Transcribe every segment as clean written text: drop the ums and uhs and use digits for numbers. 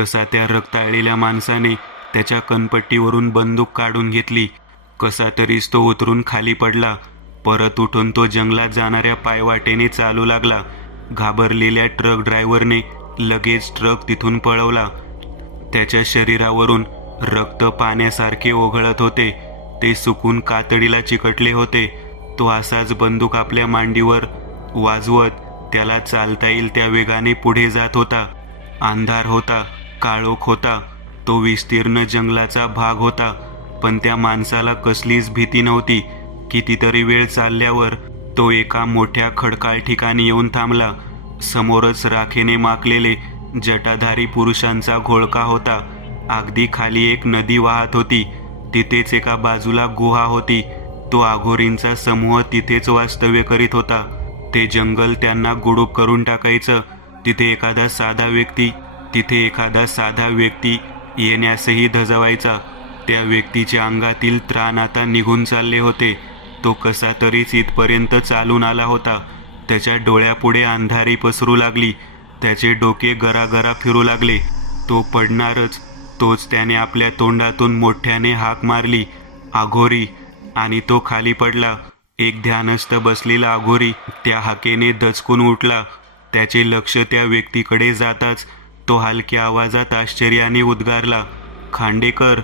तसा त्या रक्ताळलेल्या माणसाने त्याच्या कनपट्टीवरून बंदूक काढून घेतली. कसा तरीच तो उतरून खाली पडला. परत उठून तो जंगलात जाणाऱ्या पायवाटेने चालू लागला. घाबरलेल्या ट्रक ड्रायव्हरने लगेच ट्रक तिथून पळवला. त्याच्या शरीरावरून रक्त पाण्यासारखे ओघळत होते. ते सुकून कातडीला चिकटले होते. तो असाच बंदूक आपल्या मांडीवर वाजवत त्याला चालता येईल त्या वेगाने पुढे जात होता. अंधार होता, काळोख होता. तो विस्तीर्ण जंगलाचा भाग होता. पण त्या माणसाला कसलीच भीती नव्हती. कितीतरी वेळ चालल्यावर तो एका मोठ्या खडकाळ ठिकाणी येऊन थांबला. समोरच राखेने माखलेले जटाधारी पुरुषांचा घोळका होता. अगदी खाली एक नदी वाहत होती. तिथेच एका बाजूला गुहा होती. तो आघोरींचा समूह तिथेच वास्तव्य करीत होता. ते जंगल त्यांना गुडूप करून टाकायचं. तिथे एखादा साधा व्यक्ती येण्यासही धजावायचा. त्या व्यक्तीच्या अंगातील त्राण आता निघून चालले होते. तो कसा तरीच इथपर्यंत चालून आला होता. त्याच्या डोळ्यापुढे अंधारी पसरू लागली. त्याचे डोके गरागरा फिरू लागले. तो पडणारच. तोच त्याने आपल्या तोंडातून मोठ्याने हाक मारली, आघोरी, आणि तो खाली पडला. एक ध्यानस्थ बसलेला आघोरी त्या हाकेने दचकून उठला. त्याचे लक्ष त्या व्यक्तीकडे जाताच तो हलक्या आवाजात आश्चर्याने उद्गारला, खांडेकर.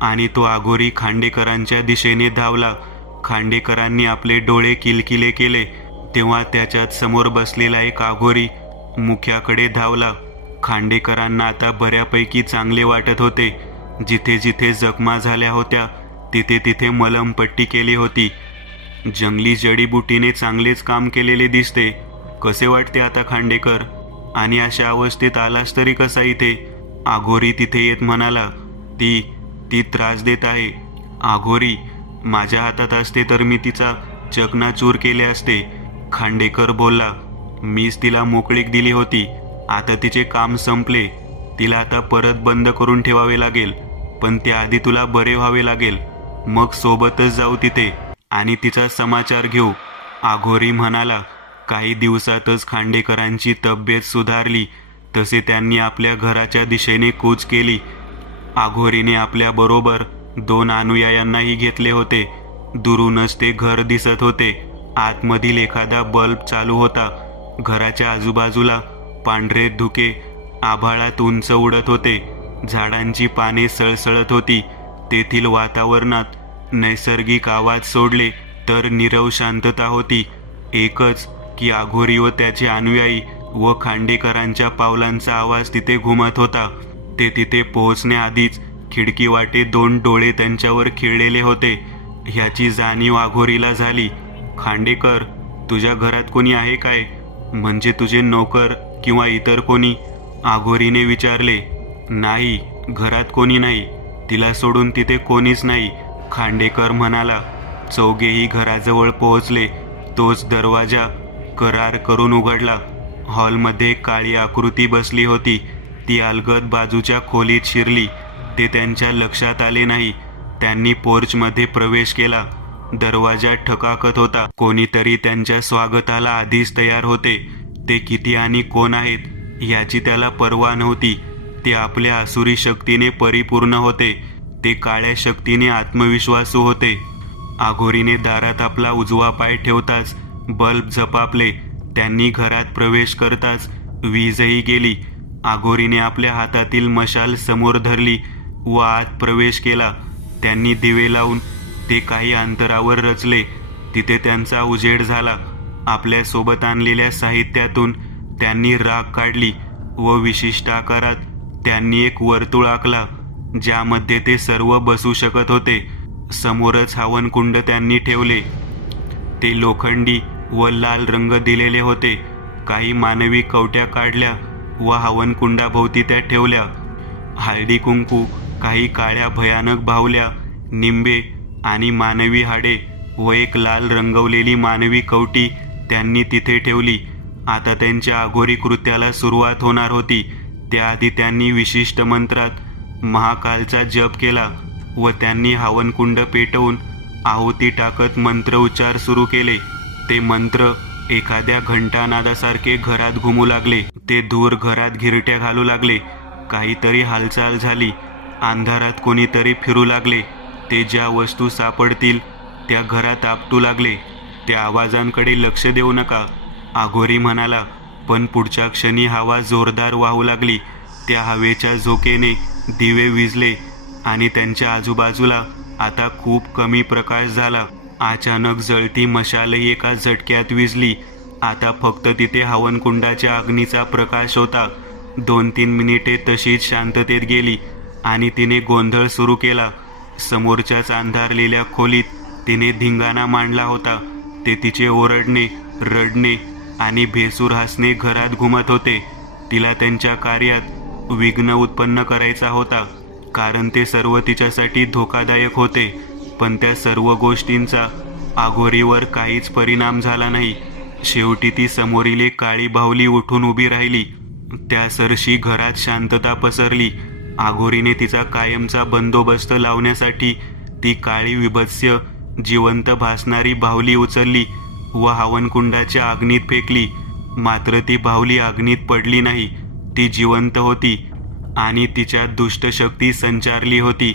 आणि तो आघोरी खांडेकरांच्या दिशेने धावला. खांडेकरांनी आपले डोळे किलकिले केले तेव्हा त्याच्यात समोर बसलेला एक आघोरी मुख्याकडे धावला. खांडेकरांना आता बऱ्यापैकी चांगले वाटत होते. जिथे जिथे जखमा झाल्या होत्या तिथे तिथे मलमपट्टी केली होती. जंगली जडीबुटीने चांगलेच काम केलेले दिसते. कसे वाटते आता खांडेकर? आणि अशा अवस्थेत आलास तरी कसा इथे? आघोरी तिथे येत म्हणाला. ती त्रास देत आहे. आघोरी, माझ्या हातात असते तर मी तिचा चकनाचूर केले असते. खांडेकर बोलला. मीच तिला मोकळीक दिली होती. आता तिचे काम संपले. तिला आता परत बंद करून ठेवावे लागेल. पण त्याआधी तुला बरे व्हावे लागेल. मग सोबतच जाऊ तिथे आणि तिचा समाचार घेऊ, आघोरी म्हणाला. काही दिवसातच खांडेकरांची तब्येत सुधारली. तसे त्यांनी आपल्या घराच्या दिशेने कूच केली. आघोरीने आपल्याबरोबर 2 अनुयायांनाही घेतले होते. दुरूनच ते घर दिसत होते. आतमधील एखादा बल्ब चालू होता. घराच्या आजूबाजूला पांढरे धुके आभाळात उंच उडत होते. झाडांची पाने सळसळत होती. तेथील वातावरणात नैसर्गिक आवाज सोडले तर नीरव शांतता होती. एकच की आघोरी व त्याचे अनुयायी व खांडेकरांच्या पावलांचा आवाज तिथे घुमत होता. ते तिथे पोहोचण्याआधीच खिडकीवाटे 2 डोळे त्यांच्यावर खिळलेले होते. ह्याची जाणीव आघोरीला झाली. खांडेकर, तुझ्या घरात कोणी आहे काय? म्हणजे तुझे नोकर किंवा इतर कोणी? आघोरीने विचारले. नाही, घरात कोणी नाही. तिला सोडून तिथे कोणीच नाही, खांडेकर म्हणाला. चौघेही घराजवळ पोहोचले. तोच दरवाजा करार करून उघडला. हॉलमध्ये काळी आकृती बसली होती. ती अलगद बाजूच्या खोलीत शिरली. ते त्यांच्या लक्षात आले नाही. त्यांनी पोर्चमध्ये प्रवेश केला. दरवाजा ठकाकत होता. कोणीतरी त्यांच्या स्वागताला आधीच तयार होते. ते किती आणि कोण आहेत याची त्याला पर्वा नव्हती. ते आपल्या आसुरी शक्तीने परिपूर्ण होते. ते काळ्या शक्तीने आत्मविश्वासू होते. आघोरीने दारात आपला उजवा पाय ठेवताच बल्ब झपापले. त्यांनी घरात प्रवेश करताच वीजही गेली. आघोरीने आपल्या हातातील मशाल समोर धरली व आत प्रवेश केला. त्यांनी दिवे लावून ते काही अंतरावर रचले. तिथे त्यांचा उजेड झाला. आपल्या सोबत आणलेल्या साहित्यातून त्यांनी राख काढली व विशिष्ट आकारात त्यांनी एक वर्तुळ आखला ज्यामध्ये ते सर्व बसू शकत होते. समोरच हवनकुंड त्यांनी ठेवले. ते लोखंडी व लाल रंग दिलेले होते. काही मानवी कवट्या काढल्या व हवनकुंडाभोवती त्या ठेवल्या. हळदी कुंकू, काही काळ्या भयानक बाहुल्या, निंबे आणि मानवी हाडे व एक लाल रंगवलेली मानवी कवटी त्यांनी तिथे ठेवली. आता त्यांच्या आघोरी कृत्याला सुरुवात होणार होती. त्याआधी त्यांनी विशिष्ट मंत्रात महाकालचा जप केला व त्यांनी हवनकुंड पेटवून आहुती टाकत मंत्र उच्चार सुरू केले. ते मंत्र एखाद्या घंटानादासारखे घरात घुमू लागले. ते धूर घरात घिरट्या घालू लागले. काहीतरी हालचाल झाली. अंधारात कोणीतरी फिरू लागले. ते ज्या वस्तू सापडतील त्या घरात आपटू लागले. त्या आवाजांकडे लक्ष देऊ नका, अघोरी म्हणाला. पण पुढच्या क्षणी हवा जोरदार वाहू लागली. त्या हवेच्या झोकेने दिवे विझले आणि त्यांच्या आजूबाजूला आता खूप कमी प्रकाश झाला. अचानक जळती मशालही एका झटक्यात विझली. आता फक्त तिथे हवनकुंडाच्या अग्नीचा प्रकाश होता. 2-3 मिनिटे तशीच शांततेत गेली आणि तिने गोंधळ सुरू केला. समोरच्याच अंधारलेल्या खोलीत तिने धिंगाणा मांडला होता. ते तिचे ओरडणे, रडणे आणि भेसूर हसणे घरात घुमत होते. तिला त्यांच्या कार्यात विघ्न उत्पन्न करायचा होता, कारण ते सर्व तिच्यासाठी धोकादायक होते. पण त्या सर्व गोष्टींचा अघोरीवर काहीच परिणाम झाला नाही. शेवटी ती समोरील एक काळी बाहुली उठून उभी राहिली. त्या सरशी घरात शांतता पसरली. अघोरीने तिचा कायमचा बंदोबस्त लावण्यासाठी ती काळी विभत्स्य जिवंत भासणारी बाहुली उचलली व हवनकुंडाच्या अग्नीत फेकली. मात्र ती बाहुली अग्नीत पडली नाही. ती जिवंत होती आणि तिच्यात दुष्ट शक्ती संचारली होती.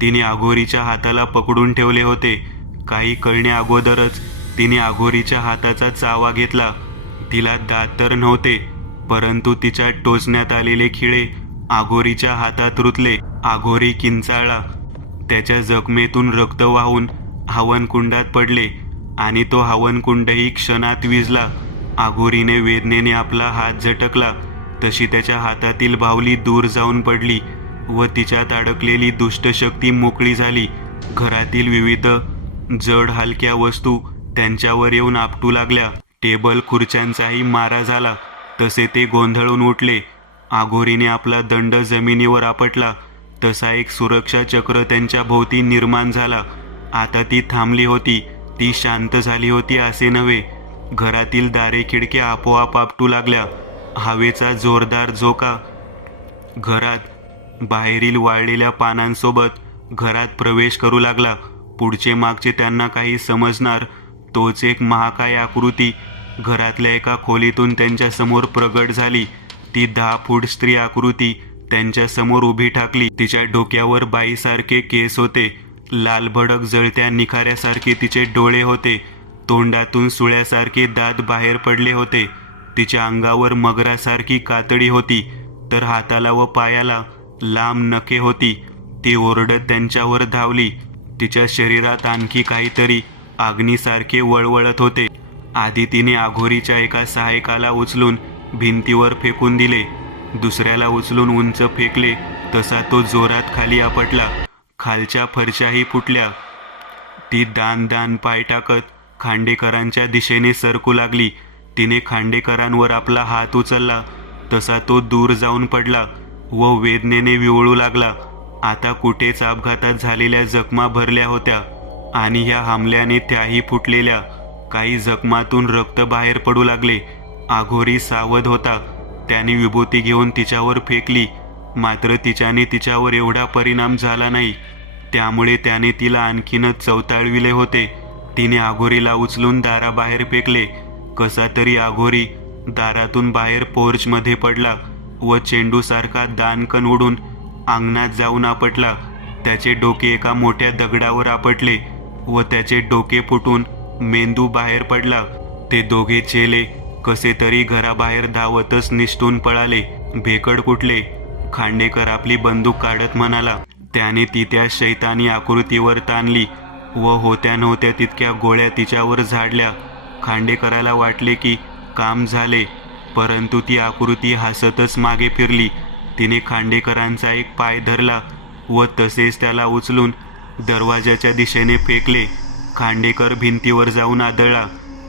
तिने अघोरीच्या हाताला पकडून ठेवले होते. काही कळण्या अगोदरच तिने अघोरीच्या हाताचा चावा घेतला. तिला दात तर नव्हते, परंतु तिच्या टोचण्यात आलेले खिळे अघोरीच्या हातात रुतले. अघोरी किंचाळला. त्याच्या जखमेतून रक्त वाहून हवनकुंडात पडले आणि तो हवनकुंडही क्षणात विझला. अघोरीने वेदनेने आपला हात झटकला तशी त्याच्या हातातील बाहुली दूर जाऊन पडली व तिच्यात अडकलेली दुष्ट शक्ती मोकळी झाली. घरातील विविध जड हलक्या वस्तू त्यांच्यावर येऊन आपटू लागल्या. टेबल खुर्च्यांचाही मारा झाला तसे ते गोंधळून उठले. अघोरीने आपला दंड जमिनीवर आपटला तसा एक सुरक्षा चक्र त्यांच्या भोवती निर्माण झाला. आता ती थांबली होती. ती शांत झाली होती असे नव्हे. घरातील दारे खिडक्या आपोआप आपटू लागल्या. हवेचा जोरदार झोका घरात बाहेरील वाळलेल्या पानांसोबत घरात प्रवेश करू लागला. पुढचे मागचे त्यांना काही समजणार तोच एक महाकाय आकृती घरातल्या एका खोलीतून त्यांच्या समोर प्रगट झाली. ती 10 फूट स्त्री आकृती त्यांच्या समोर उभी ठाकली. तिच्या डोक्यावर बाईसारखे केस होते. लालभडक जळत्या निखाऱ्यासारखे तिचे डोळे होते. तोंडातून सुळ्यासारखे दात बाहेर पडले होते. तिच्या अंगावर मगरासारखी कातडी होती, तर हाताला व पायाला लांब नखे होती. ती ओरडत त्यांच्यावर धावली. तिच्या शरीरात आणखी काहीतरी अग्नीसारखे वळवळत होते. आधी तिने अघोरीच्या एका सहायकाला उचलून भिंतीवर फेकून दिले. दुसऱ्याला उचलून उंच फेकले तसा तो जोरात खाली आपटला. खालच्या फरशाही फुटल्या. ती दान पाय टाकत खांडेकरांच्या दिशेने सरकू लागली. तिने खांडेकरांवर आपला हात उचलला तसा तो दूर जाऊन पडला व वेदनेने विवळू लागला. आता कुठेच अपघातात झालेल्या जखमा भरल्या होत्या आणि ह्या हमल्याने त्याही फुटलेल्या. काही जखमातून रक्त बाहेर पडू लागले. अघोरी सावध होता. त्याने विभूती घेऊन तिच्यावर फेकली, मात्र तिच्याने तिच्यावर एवढा परिणाम झाला नाही. त्यामुळे त्याने तिला आणखीनच चवताळविले होते. तिने अघोरीला उचलून दाराबाहेर फेकले. कसा तरी अघोरी दारातून बाहेर पोर्चमध्ये पडला व चेंडूसारखा दानकण उडून अंगणात जाऊन आपटला. त्याचे डोके एका मोठ्या दगडावर आपटले व त्याचे डोके फुटून मेंदू बाहेर पडला. ते दोघे चेले कसे तरी घराबाहेर धावतच निसटून पळाले. भेकड कुठले, खांडेकर आपली बंदूक काढत म्हणाला. त्याने ती त्या शैतानी आकृतीवर ताणली व होत्या नव्हत्या तितक्या गोळ्या तिच्यावर झाडल्या. खांडेकराला वाटले की काम झाले, परंतु ती आकृती हसतच मागे फिरली. तिने खांडेकरांचा एक पाय धरला व तसेच त्याला उचलून दरवाजाच्या दिशेने फेकले. खांडेकर भिंतीवर जाऊन आदळला.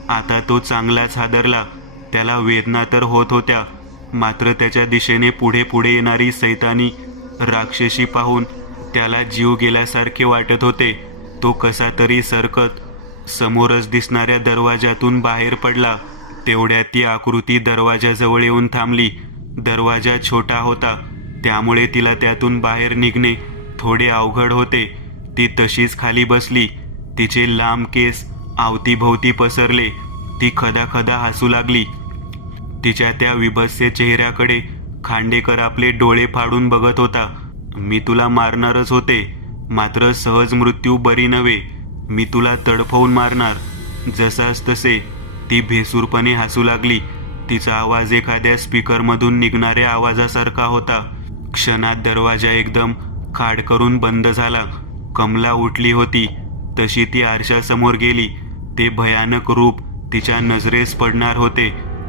आता तो चांगलाच हादरला. त्याला वेदना तर होत होत्या, मात्र त्याच्या दिशेने पुढे पुढे येणारी सैतानी राक्षसी पाहून त्याला जीव गेल्यासारखे वाटत होते. तो कसा तरी सरकत समोरच दिसणाऱ्या दरवाजातून बाहेर पडला. तेवढ्यात ती आकृती दरवाजाजवळ येऊन थांबली. दरवाजा छोटा होता, त्यामुळे तिला त्यातून बाहेर निघणे थोडे अवघड होते. ती तशीच खाली बसली. तिचे लांब केस अवतीभोवती पसरले. ती खदाखदा हसू लागली. तिच्या त्या विभत्स्य चेहऱ्याकडे खांडेकर आपले डोळे फाडून बघत होता. मी तुला मारणारच होते, मात्र सहज मृत्यू बरी नव्हे. मी तुला तडफवून मारणार. जसाच तसे ती भेसूरपणे हसू लागली. तिचा आवाज एखाद्या स्पीकरमधून निघणाऱ्या आवाजासारखा होता. क्षणात दरवाजा एकदम खाडकरून बंद झाला. कमला उठली होती तशी ती आरशासमोर गेली. ते भयानक रूप तिच्या नजरेस पडणार होते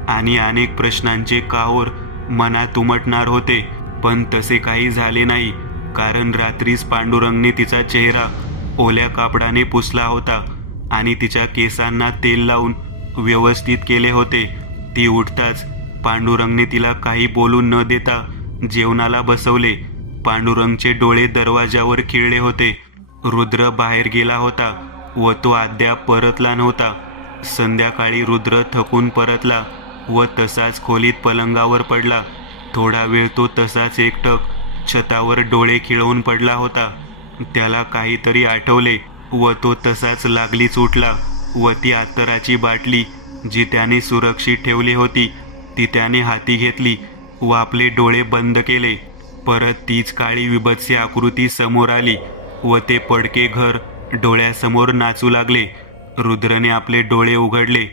आणि अनेक प्रश्नांचे काहोर मनात उमटणार होते. पण तसे काही झाले नाही, कारण रात्रीच पांडुरंगने तिचा चेहरा ओल्या कापडाने पुसला होता आणि तिच्या केसांना तेल लावून व्यवस्थित केले होते. ती उठताच पांडुरंगने तिला काही बोलून न देता जेवणाला बसवले. पांडुरंगचे डोळे दरवाजावर खिळले होते. रुद्र बाहेर गेला होता व तो अद्याप परतला नव्हता. संध्याकाळी रुद्र थकून परतला व तसाच खोलीत पलंगावर पडला. थोडा वेळ तो तसाच एकटक छतावर डोळे खिळवून पडला होता. त्याला काहीतरी आठवले व तो तसाच लागलीच उठला व ती अत्तराची बाटली जी त्याने सुरक्षित ठेवली होती ती त्याने हाती घेतली व आपले डोळे बंद केले. परत तीच काळी विभत्सी आकृती समोर आली व ते पडके घर डोळ्यासमोर नाचू लागले. रुद्रने आपले डोळे उघडले.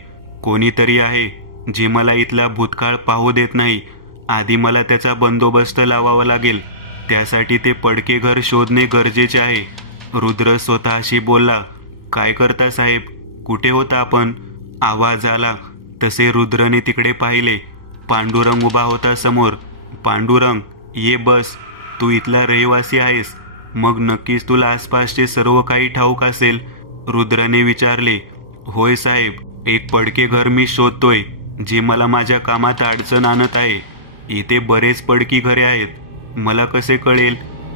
कोणीतरी आहे जे मला इथला भूतकाळ पाहू देत नाही. आधी मला त्याचा बंदोबस्त लावावा लागेल. त्यासाठी ते पडके घर शोधणे गरजेचे आहे. रुद्र स्वतःशी बोलला. काय करता साहेब? कुठे होता आपण? आवाज आला तसे रुद्रने तिकडे पाहिले. पांडुरंग उभा होता समोर. पांडुरंग, ये बस. तू इथला रहिवासी आहेस, मग नक्कीच तुला आसपासचे सर्व काही ठाऊक असेल. रुद्रने विचारले. होय साहेब, एक पडके घर मी शोधतोय जे मला माझ्या कामात अडचण आणत आहे. इथे बरेच पडकी घरे आहेत. मला कसे कळेल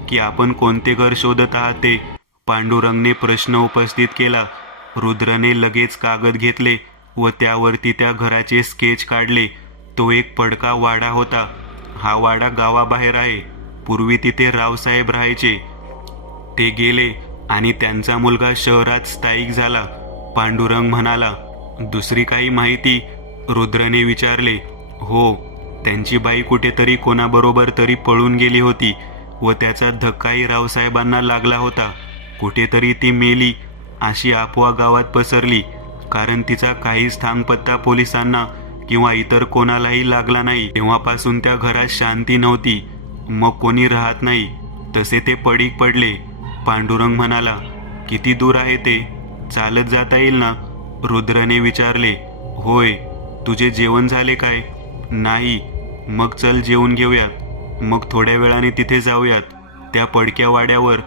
की आपण कोणते घर शोधत आहात ते? पांडुरंगने प्रश्न उपस्थित केला. रुद्रने लगेच कागद घेतले व त्यावरती त्या घराचे स्केच काढले. तो एक पडका वाडा होता. हा वाडा गावाबाहेर आहे. पूर्वी तिथे रावसाहेब राहायचे. ते गेले आणि त्यांचा मुलगा शहरात स्थायिक झाला. पांडुरंग म्हणाला. दुसरी काही माहिती? रुद्रने विचारले. हो, त्यांची बाई कुठेतरी कोणाबरोबर तरी पळून गेली होती व त्याचा धक्काही रावसाहेबांना लागला होता. कुठेतरी ती मेली अशी अफवा गावात पसरली, कारण तिचा काहीच थांगपत्ता पोलिसांना किंवा इतर कोणालाही लागला नाही. तेव्हापासून त्या घरात शांती नव्हती. मग कोणी राहत नाही. तसे ते पडीक पडले. पांडुरंग म्हणाला. किती दूर आहे ते? चालत जाता येईल ना? रुद्रने विचारले. होय. तुझे जेवण झाले काय? नाही. मग चल जेवून घेऊयात. मग थोड्या वेळाने तिथे जाऊयात. त्या पडक्या वाड्यावर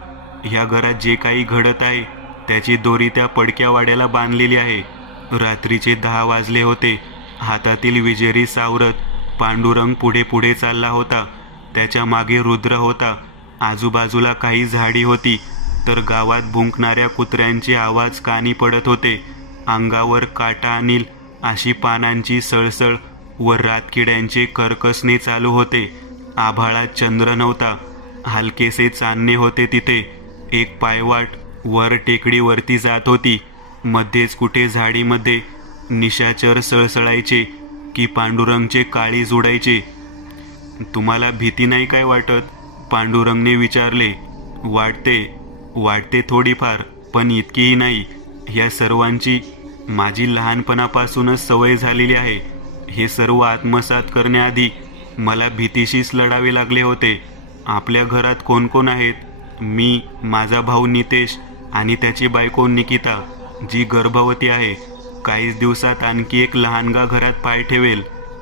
ह्या घरात जे काही घडत आहे त्याची दोरी त्या पडक्या वाड्याला बांधलेली आहे. रात्रीचे 10 वाजले होते. हातातील विजेरी सावरत पांडुरंग पुढे पुढे चालला होता. त्याच्या मागे रुद्र होता. आजूबाजूला काही झाडी होती, तर गावात भुंकणाऱ्या कुत्र्यांचे आवाज कानी पडत होते. अंगावर काटा आणील अशी पानांची सळसळ व रातकिड्यांचे कर्कसणे चालू होते. आभाळात चंद्र नव्हता. हलकेसे चांदणे होते तिथे. एक पायवाट वर टेकडीवरती जात होती. मध्येच कुठे झाडीमध्ये निशाचर सळसळायचे की पांडुरंगचे काळीज उडायचे. तुम्हाला भीती नाही काय वाटत? पांडुरंगने विचारले. वाटते थोडीफार, पण इतकीही नाही. या सर्वांची माझी लहानपणापासूनच सवय झालेली आहे. हे सर्व आत्मसात करण्याआधी मला भीतीशीच लढावे लागले होते. आपल्या घरात कोण कोण आहेत? मी, माझा भाऊ नितेश आणि त्याची बायको निकिता, जी गर्भवती आहे. काहीच दिवसात आणखी एक लहानगा घरात पाय ठेवेल.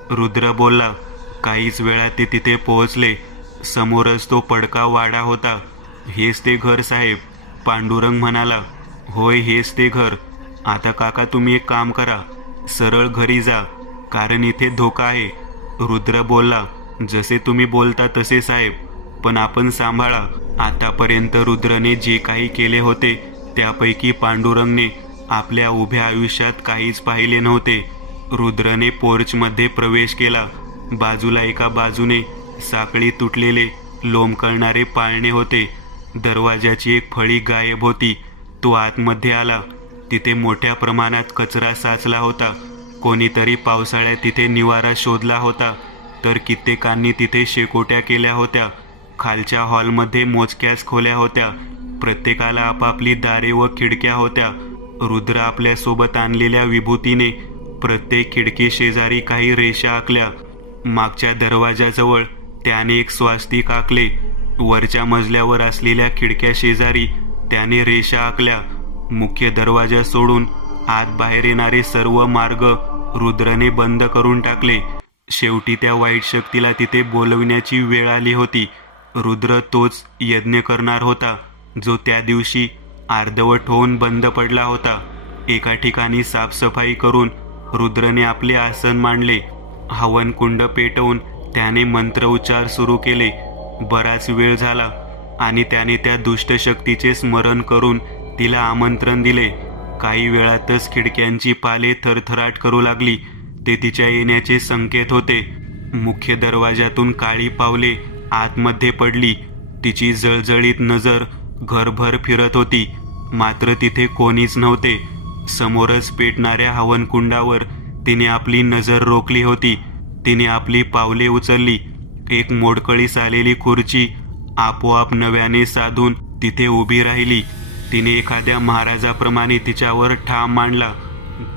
रुद्र बोलला. काहीच वेळात ते तिथे पोहोचले. समोरच तो पडका वाडा होता. हेच ते घर साहेब, पांडुरंग म्हणाला. होय, हेच ते घर. आता काका, तुम्ही एक काम करा. सरळ घरी जा, कारण इथे धोका आहे. रुद्र बोलला. जसे तुम्ही बोलता तसे साहेब, पण आपण सांभाळा. आतापर्यंत रुद्रने जे काही केले होते त्यापैकी पांडुरंगने आपल्या उभ्या आयुष्यात काहीच पाहिले नव्हते. रुद्रने पोर्चमध्ये प्रवेश केला. बाजूला एका बाजूने साखळी तुटलेले लोंबकळणारे पाळणे होते. दरवाजाची एक फळी गायब होती. तो आतमध्ये आला. तिथे मोठ्या प्रमाणात कचरा साचला होता. कोणीतरी पावसाळ्यात तिथे निवारा शोधला होता. तर कित्येकांनी तिथे शेकोट्या केल्या होत्या. खालच्या हॉलमध्ये मोजक्याच खोल्या होत्या. प्रत्येकाला आपापली दारे व खिडक्या होत्या. रुद्र आपल्यासोबत आणलेल्या विभूतीने प्रत्येक खिडकी शेजारी काही रेषा आखल्या. मागच्या दरवाजाजवळ त्याने एक स्वास्तिक आखले. वरच्या मजल्यावर असलेल्या खिडक्या शेजारी त्याने रेषा आखल्या. मुख्य दरवाजा सोडून आत बाहेर येणारे सर्व मार्ग रुद्रने बंद करून टाकले. शेवटी त्या वाईट शक्तीला तिथे बोलविण्याची वेळ आली होती. रुद्र तोच यज्ञ करणार होता जो त्या दिवशी अर्धवट होऊन बंद पडला होता. एका ठिकाणी साफसफाई करून रुद्रने आपले आसन मांडले. हवनकुंड पेटवून त्याने मंत्रोच्चार सुरू केले. बराच वेळ झाला आणि त्याने त्या दुष्ट शक्तीचे स्मरण करून तिला आमंत्रण दिले. काही वेळातच खिडक्यांची पाले थरथराट करू लागली. ते तिच्या येण्याचे संकेत होते. मुख्य दरवाजातून काळी पावले आतमध्ये पडली. तिची जळजळीत नजर घरभर फिरत होती, मात्र तिथे कोणीच नव्हते. समोरच पेटणाऱ्या हवनकुंडावर तिने आपली नजर रोखली होती. तिने आपली पावले उचलली. एक मोडकळीस आलेली खुर्ची आपोआप नव्याने साधून तिथे उभी राहिली. तिने एखाद्या महाराजाप्रमाणे तिच्यावर ठाम मांडला.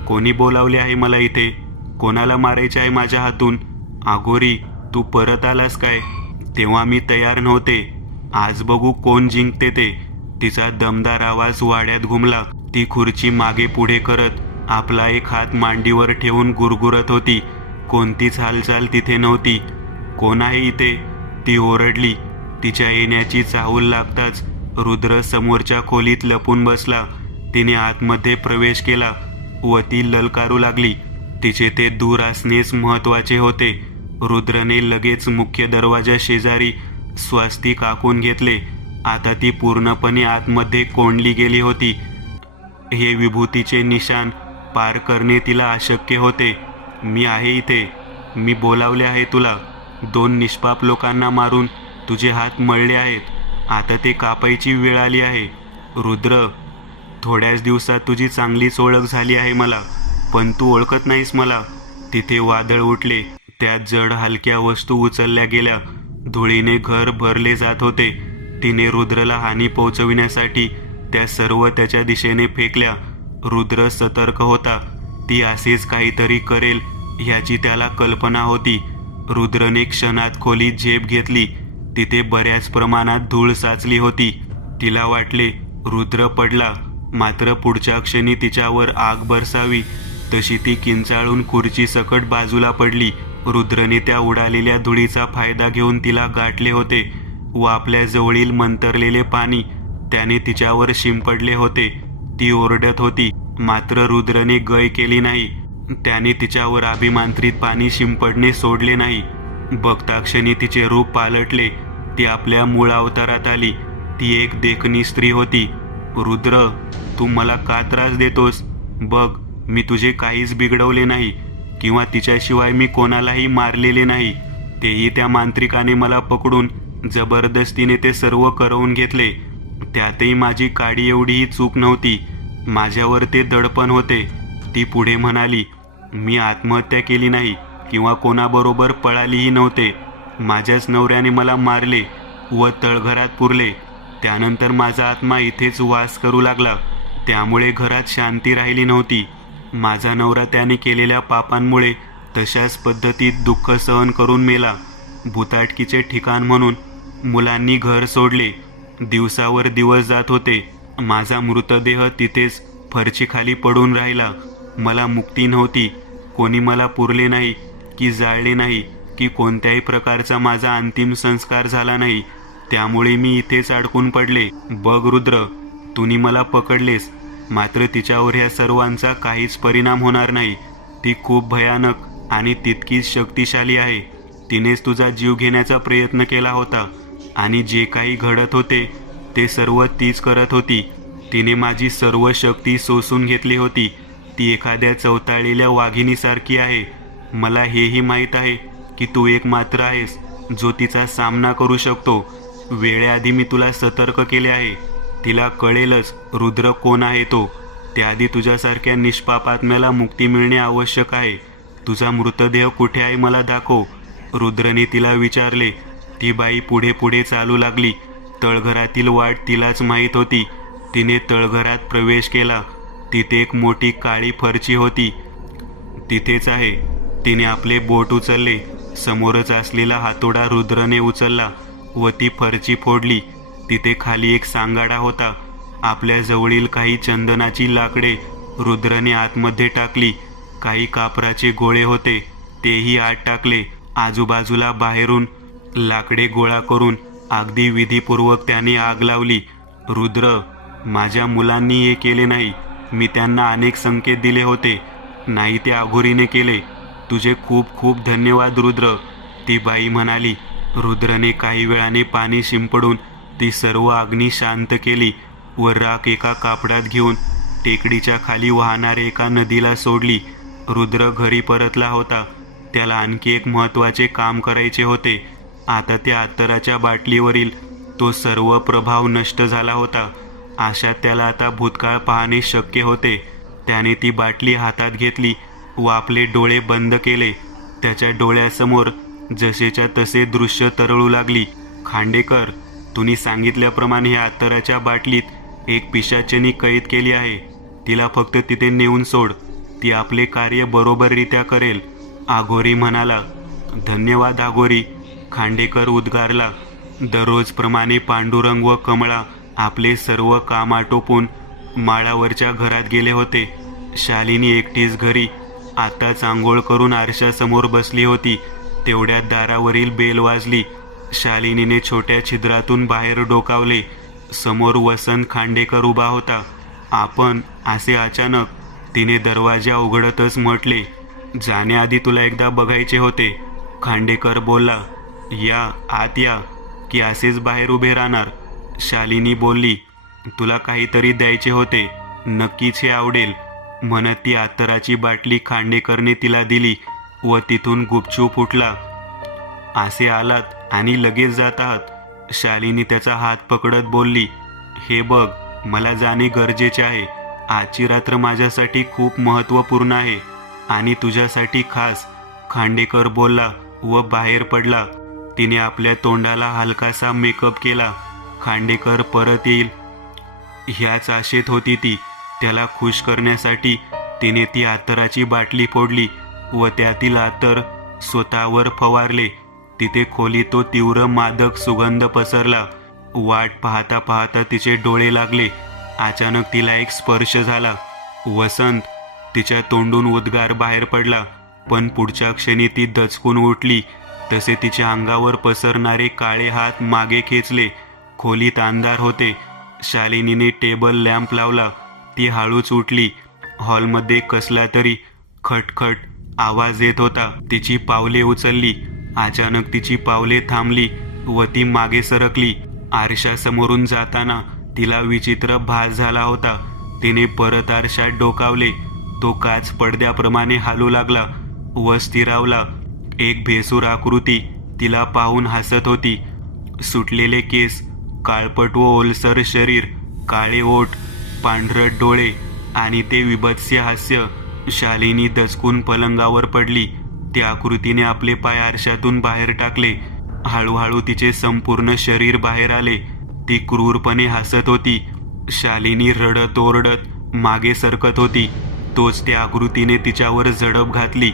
कोणी बोलावले आहे मला इथे? कोणाला मारायचे आहे माझ्या हातून? आगोरी, तू परत आलास काय? तेव्हा मी तयार नव्हते. आज बघू कोण जिंकते ते. तिचा दमदार आवाज वाड्यात घुमला. ती खुर्ची मागे पुढे करत आपला एक हात मांडीवर ठेवून गुरगुरत होती. कोणतीच हालचाल तिथे नव्हती. कोण आहे इथे? ती ओरडली. तिच्या येण्याची चाहूल लागताच रुद्र समोरच्या खोलीत लपून बसला. तिने आतमध्ये प्रवेश केला व ती ललकारू लागली. तिचे ते दूर असणेच महत्त्वाचे होते. रुद्रने लगेच मुख्य दरवाजा शेजारी स्वास्तिक आखून घेतले. आता ती पूर्णपणे आतमध्ये कोंडली गेली होती. हे विभूतीचे निशाण पार करणे तिला अशक्य होते. मी आहे इथे. मी बोलावले आहे तुला. 2 निष्पाप लोकांना मारून तुझे हात मळले आहेत. आता ते कापायची वेळ आली आहे. रुद्र, थोड्याच दिवसात तुझी चांगलीच ओळख झाली आहे मला, पण तू ओळखत नाहीस मला. तिथे वादळ उठले. त्यात जड हलक्या वस्तू उचलल्या गेल्या. धुळीने घर भरले जात होते. तिने रुद्रला हानी पोहोचविण्यासाठी त्या सर्व त्याच्या दिशेने फेकल्या. रुद्र सतर्क होता. ती असेच काहीतरी करेल ह्याची त्याला कल्पना होती. रुद्रने क्षणात खोलीत झेप घेतली. तिथे बऱ्याच प्रमाणात धूळ साचली होती. तिला वाटले रुद्र पडला, मात्र पुढच्या क्षणी तिच्यावर आग बरसावी तशी ती किंचाळून खुर्ची सकट बाजूला पडली. रुद्रने त्या उडालेल्या धुळीचा फायदा घेऊन तिला गाठले होते व आपल्या जवळील मंतरलेले पाणी त्याने तिच्यावर शिंपडले होते. ती ओरडत होती, मात्र रुद्रने गय केली नाही. त्याने तिच्यावर अभिमांत्रित पाणी शिंपडणे सोडले नाही. बघताक्षणी तिचे रूप पालटले. ती आपल्या मूळ अवतारात आली. ती एक देखणी स्त्री होती. रुद्र, तू मला का त्रास देतोस? बघ, मी तुझे काहीच बिघडवले नाही किंवा तिच्याशिवाय मी कोणालाही मारलेले नाही. तेही त्या मांत्रिकाने मला पकडून जबरदस्तीने ते सर्व करवून घेतले. त्यातही माझी काडी एवढीही चूक नव्हती. माझ्यावर ते दडपण होते. ती पुढे म्हणाली, मी आत्महत्या केली नाही किंवा कोणाबरोबर पळालीही नव्हते. माझ्याच नवऱ्याने मला मारले व तळघरात पुरले. त्यानंतर माझा आत्मा इथेच वास करू लागला. त्यामुळे घरात शांती राहिली नव्हती. माझा नवरा त्याने केलेल्या पापांमुळे तशाच पद्धतीत दुःख सहन करून मेला. भुताटकीचे ठिकाण म्हणून मुलांनी घर सोडले. दिवसावर दिवस जात होते. माझा मृतदेह तिथेच फरशीखाली पडून राहिला. मला मुक्ती नव्हती. कोणी मला पुरले नाही की जाळले नाही की कोणत्याही प्रकारचा माझा अंतिम संस्कार झाला नाही. त्यामुळे मी इथेच अडकून पडले. बघ रुद्र, तुम्ही मला पकडलेस, मात्र तिच्यावर ह्या सर्वांचा काहीच परिणाम होणार नाही. ती खूप भयानक आणि तितकीच शक्तिशाली आहे. तिनेच तुझा जीव घेण्याचा प्रयत्न केला होता आणि जे काही घडत होते ते सर्व तीच करत होती. तिने माझी सर्व शक्ती सोसून घेतली होती. ती एखाद्या चवताळलेल्या वाघिणीसारखी आहे. मला हेही माहीत आहे की तू एकमात्र आहेस जो तिचा सामना करू शकतो. वेळेआधी मी तुला सतर्क केले आहे. तिला कळेलच रुद्र कोण आहे तो. त्याआधी तुझ्यासारख्या निष्पाप आत्म्याला मुक्ती मिळणे आवश्यक आहे. तुझा मृतदेह कुठे आहे मला दाखव. रुद्रने तिला विचारले. ती बाई पुढे पुढे चालू लागली. तळघरातील वाट तिलाच माहीत होती. तिने तळघरात प्रवेश केला. तिथे एक मोठी काळी फरची होती. तिथेच आहे. तिने आपले बोट उचलले. समोरच असलेला हातोडा रुद्रने उचलला व ती फरची फोडली. तिथे खाली एक सांगाडा होता. आपल्या जवळील काही चंदनाची लाकडे रुद्रने आतमध्ये टाकली. काही कापराचे गोळे होते, तेही आत टाकले. आजूबाजूला बाहेरून लाकडे गोळा करून अगदी विधीपूर्वक त्याने आग लावली. रुद्र, माझ्या मुलांनी हे केले नाही. मी त्यांना अनेक संकेत दिले होते, नाही ते अघोरीने केले. तुझे खूप खूप धन्यवाद रुद्र, ती बाई म्हणाली. रुद्रने काही वेळाने पाणी शिंपडून ती सर्व अग्नी शांत केली व राख एका कापडात घेऊन टेकडीच्या खाली वाहणाऱ्या एका नदीला सोडली. रुद्र घरी परतला होता. त्याला आणखी एक महत्त्वाचे काम करायचे होते. आता त्या अत्तराच्या बाटलीवरील तो सर्व प्रभाव नष्ट झाला होता. अशात त्याला आता भूतकाळ पाहणे शक्य होते. त्याने ती बाटली हातात घेतली व आपले डोळे बंद केले. त्याच्या डोळ्यासमोर जसेच्या तसे दृश्य तरळू लागली. खांडेकर, तुम्ही सांगितल्याप्रमाणे ह्या अत्तराच्या बाटलीत एक पिशाचिनी कैद केली आहे. तिला फक्त तिथे नेऊन सोड. ती आपले कार्य बरोबररित्या करेल. अघोरी म्हणाला. धन्यवाद अघोरी, खांडेकर उद्गारला. दररोजप्रमाणे पांडुरंग व कमळा आपले सर्व काम आटोपून माळावरच्या घरात गेले होते. शालिनी एकटीच घरी आताच आंघोळ करून आरशासमोर बसली होती. तेवढ्यात दारावरील बेल वाजली. शालिनीने छोट्या छिद्रातून बाहेर डोकावले. समोर वसंत खांडेकर उभा होता. आपण, असे अचानक? तिने दरवाजा उघडतच म्हटले. जाण्याआधी तुला एकदा बघायचे होते, खांडेकर बोलला. या, आत या, की असेच बाहेर उभे राहणार? शालिनी बोलली. तुला काहीतरी द्यायचे होते, नक्कीच हे आवडेल, म्हणत ती अत्तराची बाटली खांडेकरने तिला दिली व तिथून गुपचूप उठला. असे आलात आणि लगेच जात आहात? शालिनी त्याचा हात पकडत बोलली. हे बघ, मला जाणे गरजेचे आहे. आजची रात्र माझ्यासाठी खूप महत्त्वपूर्ण आहे आणि तुझ्यासाठी खास, खांडेकर बोलला व बाहेर पडला. तिने आपल्या तोंडाला हलकासा मेकअप केला. खांडेकर परत येईल ह्याच आशेत होती ती. त्याला खुश करण्यासाठी तिने ती अत्तराची बाटली फोडली व त्यातील अत्तर स्वतःवर फवारले. तिथे खोलीत तो तीव्र मादक सुगंध पसरला. वाट पाहता पाहता तिचे डोळे लागले. अचानक तिला एक स्पर्श झाला. वसंत, तिच्या तोंडून उद्गार बाहेर पडला, पण पुढच्या क्षणी ती दचकून उठली. तसे तिच्या अंगावर पसरणारे काळे हात मागे खेचले. खोलीत अंधार होते. शालिनीने टेबल लॅम्प लावला. ती हळूच उठली. हॉलमध्ये कसला तरी खटखट आवाज येत होता. तिची पावले उचलली. अचानक तिची पावले थांबली व ती मागे सरकली. आरशासमोरून जाताना तिला विचित्र भास झाला होता. तिने परत आरशात डोकावले. तो काच पडद्याप्रमाणे हालू लागला व स्थिरावला. एक भेसूर आकृती तिला पाहून हसत होती. सुटलेले केस, काळपट व ओलसर शरीर, काळे ओठ, पांढरट डोळे आणि ते विभत्स्य हास्य. शालिनी दचकून पलंगावर पडली. त्या आकृतीने आपले पाय आरशातून बाहेर टाकले. हळूहळू तिचे संपूर्ण शरीर बाहेर आले. ती क्रूरपणे हसत होती. शालिनी रडत ओरडत मागे सरकत होती. तोच त्या आकृतीने तिच्यावर झडप घातली.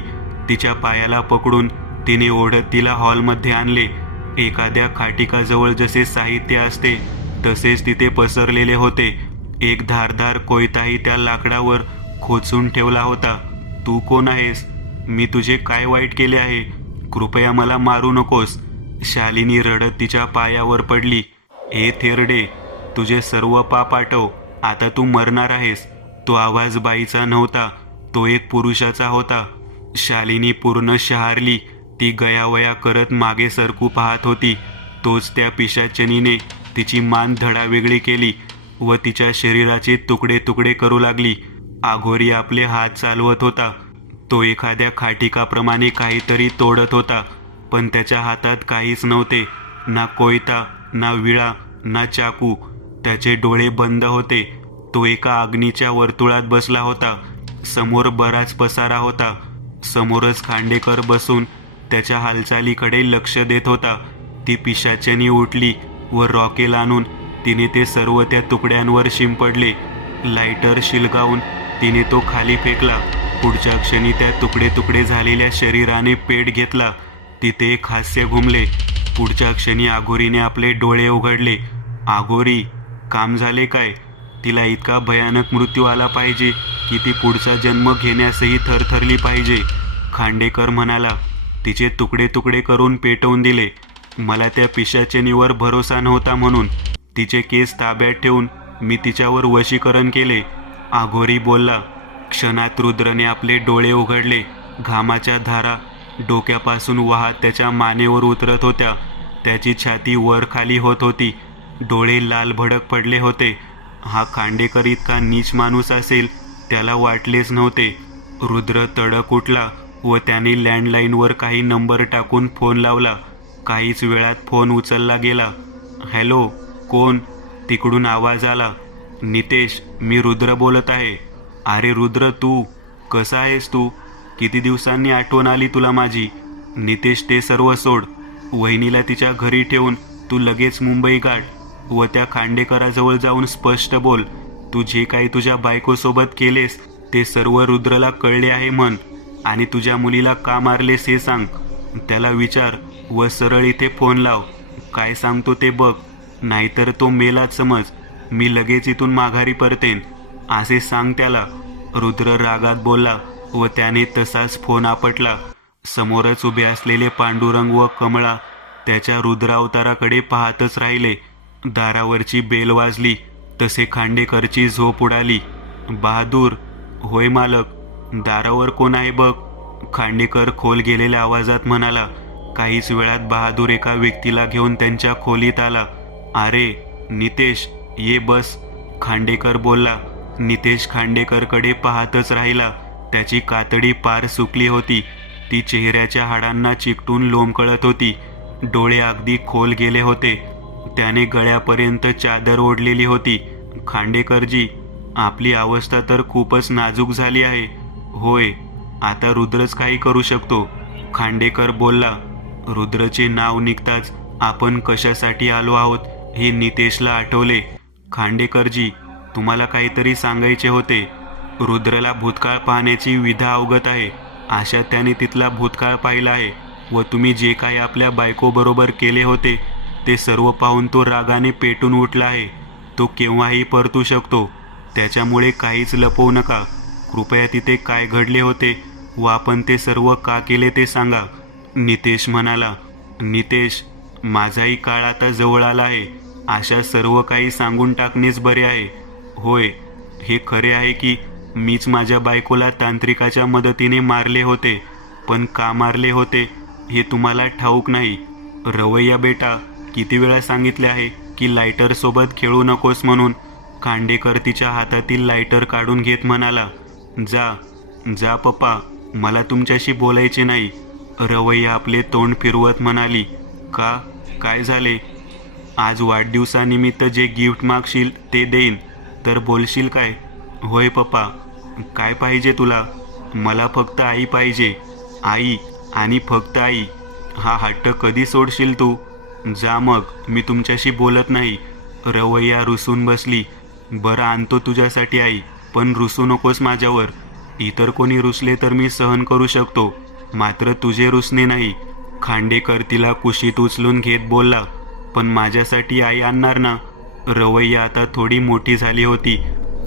तिच्या पायाला पकडून तिने ओढत तिला हॉलमध्ये आणले. एखाद्या खाटिकाजवळ जसे साहित्य असते तसेच तिथे पसरलेले होते. एक धारदार कोयताही त्या लाकडावर खोचून ठेवला होता. तू कोण आहेस? मी तुझे काय वाईट केले आहे? कृपया मला मारू नकोस. शालिनी रडत तिच्या पायावर पडली. हे थेरडे, तुझे सर्व पाप आठव. आता तू मरणार आहेस. तो आवाज बाईचा नव्हता, तो एक पुरुषाचा होता. शालिनी पूर्ण शहारली. ती गयावया करत मागे सरकू पाहत होती. तोच त्या पिशाचिनीने तिची मान धडावेगळी केली व तिच्या शरीराचे तुकडे तुकडे करू लागली. अघोरी आपले हात चालवत होता. तो एखाद्या खाटिकाप्रमाणे काहीतरी तोडत होता, पण त्याच्या हातात काहीच नव्हते. ना कोयता, ना विळा, ना चाकू. त्याचे डोळे बंद होते. तो एका अग्नीच्या वर्तुळात बसला होता. समोर बराच पसारा होता. समोरच खांडेकर बसून त्याच्या हालचालीकडे लक्ष देत होता. ती पिशाच्यानी उठली व रॉकेल आणून तिने ते सर्व त्या तुकड्यांवर शिंपडले. लायटर शिलगावून तिने तो खाली फेकला. पुढच्या क्षणी त्या तुकडे तुकडे झालेल्या शरीराने पेट घेतला. तिथे एक हास्य घुमले. पुढच्या क्षणी आघोरीने आपले डोळे उघडले. आघोरी, काम झाले काय? तिला इतका भयानक मृत्यू आला पाहिजे की ती पुढचा जन्म घेण्यासही थरथरली पाहिजे. खांडेकर म्हणाला. तिचे तुकडे तुकडे करून पेटवून दिले. मला त्या पिशाचिनीवर भरोसा नव्हता म्हणून तिचे केस ताब्यात ठेवून मी तिच्यावर वशीकरण केले. आघोरी बोलला. क्षणात रुद्रने आपले डोळे उघडले. घामाच्या धारा डोक्यापासून वाहत त्याच्या मानेवर उतरत होत्या. त्याची छाती वर खाली होत होती. डोळे लाल भडक पडले होते. हा खांडेकर इतका नीच माणूस असेल त्याला वाटलेच नव्हते. रुद्र तडक उठला व त्याने लँडलाईनवर काही नंबर टाकून फोन लावला. काहीच वेळात फोन उचलला गेला. हॅलो, कोण? तिकडून आवाज आला. नितेश, मी रुद्र बोलत आहे. अरे रुद्र, तू कसा आहेस? तू किती दिवसांनी आठवण आली तुला माझी. नितेश, ते सर्व सोड. वहिनीला तिच्या घरी ठेवून तू लगेच मुंबई गाठ व त्या खांडेकराजवळ जाऊन स्पष्ट बोल. तू जे काही तुझ्या बायकोसोबत केलेस ते सर्व रुद्रला कळले आहे म्हण. आणि तुझ्या मुलीला का मारलेस हे सांग. त्याला विचार व सरळ इथे फोन लाव. काय सांगतो ते बघ, नाहीतर तो मेलाच समज. मी लगेच इथून माघारी परतेन असे सांग त्याला. रुद्र रागात बोलला व त्याने तसाच फोन आपटला. समोरच उभे असलेले पांडुरंग व कमळा त्याच्या रुद्रावताराकडे पाहतच राहिले. दारावरची बेल वाजली तसे खांडेकरची झोप उडाली. बहादूर, होय मालक. दारावर कोण आहे बघ, खांडेकर खोल गेलेल्या आवाजात म्हणाला. काहीच वेळात बहादूर एका व्यक्तीला घेऊन त्यांच्या खोलीत आला. अरे नितेश, ये बस, खांडेकर बोलला. नितेश खांडेकरकडे पाहतच राहिला. त्याची कातडी पार सुकली होती. ती चेहऱ्याच्या हाडांना चिकटून लोंबकळत होती. डोळे अगदी खोल गेले होते. त्याने गळ्यापर्यंत चादर ओढलेली होती. खांडेकरजी, आपली अवस्था तर खूपच नाजूक झाली आहे. होय, आता रुद्रच काही करू शकतो, खांडेकर बोलला. रुद्रचे नाव निघताच आपण कशासाठी आलो आहोत हे नितेशला आठवले. खांडेकरजी, तुम्हाला काहीतरी सांगायचे होते. रुद्रला भूतकाळ पाहण्याची विधा अवगत आहे. आशा त्याने तिथला भूतकाळ पाहिला आहे व तुम्ही जे काही आपल्या बायकोबरोबर केले होते ते सर्व पाहून तो रागाने पेटून उठला आहे. तो केव्हाही परतू शकतो. त्याच्यामुळे काहीच लपवू नका. कृपया तिथे काय घडले होते व आपण ते सर्व का केले ते सांगा. नितेश म्हणाला. नितेश, माझाही काळ आता जवळ आला आहे. अशा सर्व काही सांगून टाकणेच बरे आहे. होय, हे खरे आहे की मीच माझ्या बायकोला तांत्रिकाच्या मदतीने मारले होते. पण का मारले होते हे तुम्हाला ठाऊक नाही. रवैया बेटा, किती वेळा सांगितले आहे की लायटर सोबत खेळू नकोस म्हणून. खांडेकर तिच्या हातातील लायटर काढून घेत म्हणाला. जा जा पप्पा, मला तुमच्याशी बोलायचे नाही. रवैया आपले तोंड फिरवत म्हणाली. का, काय झाले? आज वाढदिवसानिमित्त जे गिफ्ट मागशील ते देईन, तर बोलशील काय? होय पप्पा. काय पाहिजे तुला? मला फक्त आई पाहिजे. आई आणि फक्त आई. हा हट्ट कधी सोडशील तू? जा मग, मी तुमच्याशी बोलत नाही. रवैया रुसून बसली. बरं, आणतो तुझ्यासाठी आई, पण रुसू नकोस माझ्यावर. इतर कोणी रुसले तर मी सहन करू शकतो, मात्र तुझे रुसणे नाही. खांडेकर तिला कुशीत उचलून घेत बोलला. पण माझ्यासाठी आई आणणार ना? रवैया आता थोडी मोठी झाली होती.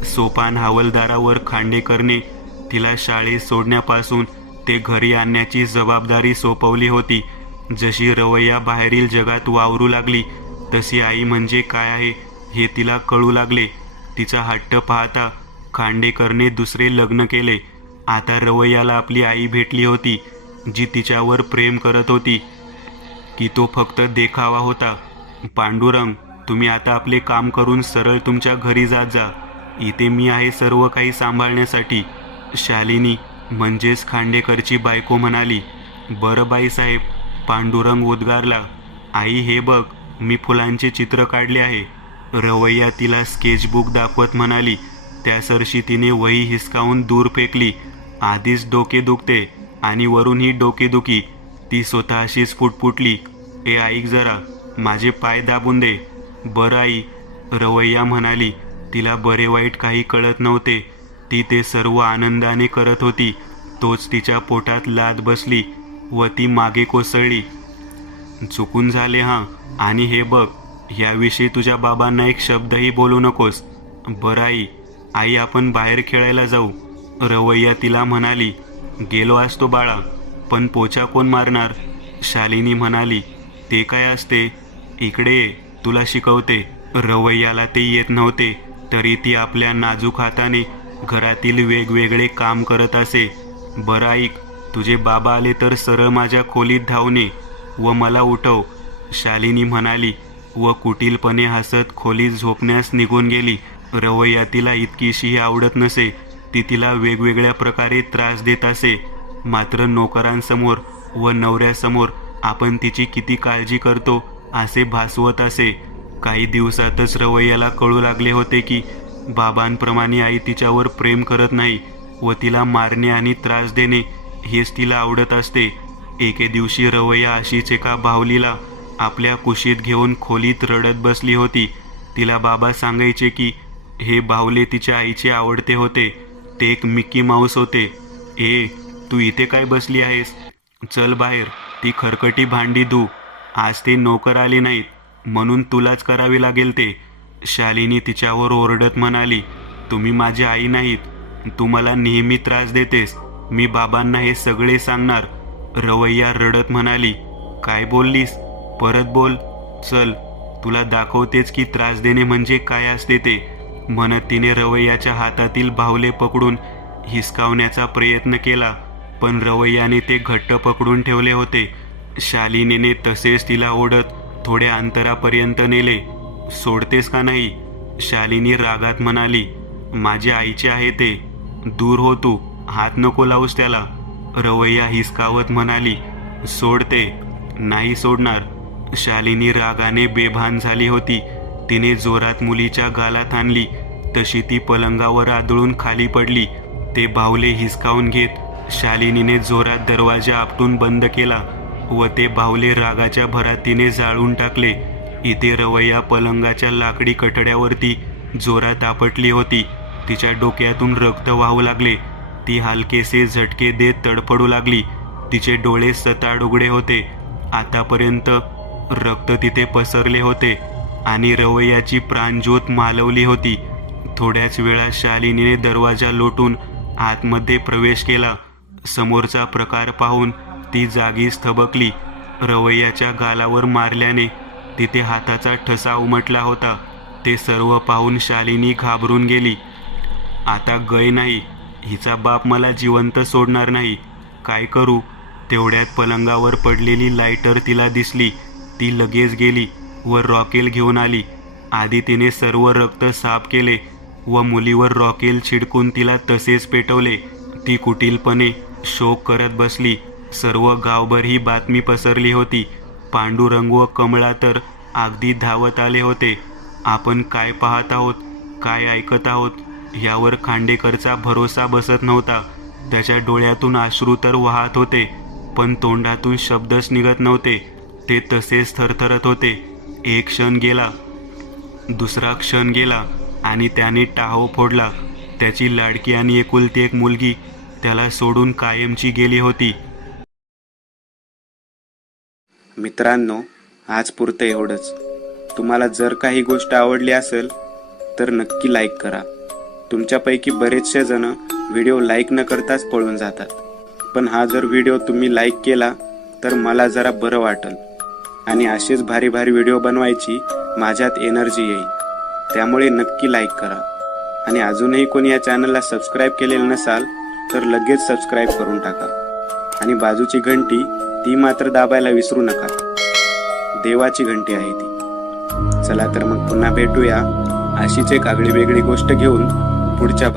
सोपान हवालदारावर खांडेकरने तिला शाळेत सोडण्यापासून ते घरी आणण्याची जबाबदारी सोपवली होती. जशी रवैया बाहेरील जगात वावरू लागली तशी आई म्हणजे काय आहे हे तिला कळू लागले. तिचा हट्ट पाहता खांडेकरने दुसरे लग्न केले. आता रवैयाला आपली आई भेटली होती, जी तिच्यावर प्रेम करत होती की तो फक्त देखावा होता. पांडुरंग, तुम्ही आता आपले काम करून सरळ तुमच्या घरी जात जा. इथे मी आहे सर्व काही सांभाळण्यासाठी. शालिनी म्हणजेच खांडेकरची बायको म्हणाली. बरं बाईसाहेब, पांडुरंग उद्गारला. आई हे बघ, मी फुलांचे चित्र काढले आहे. रवैया तिला स्केचबुक दाखवत म्हणाली. त्यासरशी तिने वही हिसकावून दूर फेकली. आधीच डोके दुखते आणि वरून ही डोकेदुखी. ती स्वतःशीच पुटपुटली, "ए ऐक जरा, माझे पाय दाबून दे." "बरं आई," रवैया म्हणाली. तिला बरे वाईट काही कळत नव्हते. ती ते सर्व आनंदाने करत होती. तोच तिच्या पोटात लाद बसली व ती मागे कोसळली. "चुकून झाले हां, आणि हे बघ, याविषयी तुझ्या बाबांना एक शब्दही बोलू नकोस." "बरं आई, आपण बाहेर खेळायला जाऊ," रवैया तिला म्हणाली. "गेलो असतो बाळा, पण पोछा कोण मारणार?" शालिनी म्हणाली. "ते काय असते? इकडे ये, तुला शिकवते." रवैयाला ते येत नव्हते, तरी ती आपल्या नाजूक हाताने घरातील वेगवेगळे काम करत असे. "बरं ऐक, तुझे बाबा आले तर सरळ माझ्या खोलीत धावून ये व मला उठव," शालिनी म्हणाली व कुटीलपणे हसत खोलीत झोपण्यास निघून गेली. रवैया तिला इतकीशी आवडत नसे. ती तिला वेगवेगळ्या प्रकारे त्रास देत असे. मात्र नोकरांसमोर व नवऱ्यासमोर आपण तिची किती काळजी करतो असे भासवत असे. काही दिवसातच रवैयाला कळू लागले होते की बाबांप्रमाणे आई तिच्यावर प्रेम करत नाही व तिला मारणे आणि त्रास देणे हेच तिला आवडत असते. एके दिवशी रवैया अशीच एका बाहुलीला आपल्या कुशीत घेऊन खोलीत रडत बसली होती. तिला बाबा सांगायचे की हे बाहुले तिच्या आईचे आवडते होते. ते एक मिकी माऊस होते. "ए, तू इथे काय बसली आहेस? चल बाहेर, ती खरकटी भांडी धू. आज ते नोकर आले नाहीत, म्हणून तुलाच करावे लागेल ते." शालिनी तिच्यावर ओरडत म्हणाली, "तुम्ही माझी आई नाहीत. तू मला नेहमी त्रास देतेस. मी बाबांना हे सगळे सांगणार." रवैया रडत म्हणाली, "काय बोललीस? परत बोल. चल, तुला दाखवतेच की त्रास देणे म्हणजे काय असते ते." म्हणत तिने रवैयाच्या हातातील बाहुले पकडून हिसकावण्याचा प्रयत्न केला, पण रवैयाने ते घट्ट पकडून ठेवले होते. शालिनीने तसेच तिला ओढत थोड्या अंतरापर्यंत नेले. "सोडतेस का नाही?" शालिनी रागात म्हणाली. "माझ्या आईचे आहे ते. दूर हो तू, हात नको लावूस त्याला." रवैया हिसकावत म्हणाली, "सोडते." "नाही सोडणार." शालिनी रागाने बेभान झाली होती. तिने जोरात मुलीच्या गालात आणली, तशी ती पलंगावर आदळून खाली पडली. ते बाहुले हिसकावून घेत शालिनीने जोरात दरवाजा आपटून बंद केला व ते बाहुले रागाच्या भरात तिने जाळून टाकले. इथे रवैया पलंगाच्या लाकडी कठड्यावरती जोरात आपटली होती. तिच्या डोक्यातून रक्त वाहू लागले. ती हलकेसे झटके देत तडफडू लागली. तिचे डोळे सताड उघडे होते. आतापर्यंत रक्त तिथे पसरले होते आणि रवैयाची प्राणज्योत मालवली होती. थोड्याच वेळात शालिनीने दरवाजा लोटून आतमध्ये प्रवेश केला. समोरचा प्रकार पाहून ती जागीच थबकली. रवैयाच्या गालावर मारल्याने तिथे हाताचा ठसा उमटला होता. ते सर्व पाहून शालिनी घाबरून गेली. आता गय नाही, हिचा बाप मला जिवंत सोडणार नाही. काय करू? तेवढ्यात पलंगावर पडलेली लायटर तिला दिसली. ती लगेच गेली व रॉकेल घेऊन आली. आधी तिने सर्व रक्त साफ केले व मुलीवर रॉकेल छिडकून तिला तसेच पेटवले. ती कुटीलपणे शोक करत बसली. सर्व गावभर ही बातमी पसरली होती. पांडुरंग व कमळा तर अगदी धावत आले होते. आपण काय पाहत आहोत, काय ऐकत आहोत यावर खांडेकरचा भरोसा बसत नव्हता. त्याच्या डोळ्यातून अश्रू तर वाहत होते, पण तोंडातून शब्दच निघत नव्हते. ते तसेच थरथरत होते. एक क्षण गेला, दुसरा क्षण गेला आणि त्याने टाहो फोडला. त्याची लाडकी आणि एकुलती एक मुलगी त्याला सोडून कायमची गेली होती. मित्रांनो, आज पुरतं एवढंच. तुम्हाला जर काही गोष्ट आवडली असेल तर नक्की लाईक करा. तुमच्यापैकी बरेचसे जण व्हिडिओ लाईक न करताच पळून जातात, पण हा जर व्हिडिओ तुम्ही लाईक केला तर मला जरा बरं वाटेल आणि असेच भारी भारी व्हिडिओ बनवायची माझ्यात एनर्जी येईल. त्यामुळे नक्की लाईक करा. आणि अजूनही कोणी या चॅनलला सबस्क्राईब केलेलं नसाल तर लगेच सबस्क्राईब करून टाका. आणि बाजूची घंटी ती मात्र दाबायला विसरू नका. देवाची घंटी आहे ती. चला तर मग पुन्हा भेटूया अशीच एक आगळी वेगळी गोष्ट घेऊन पुढच्या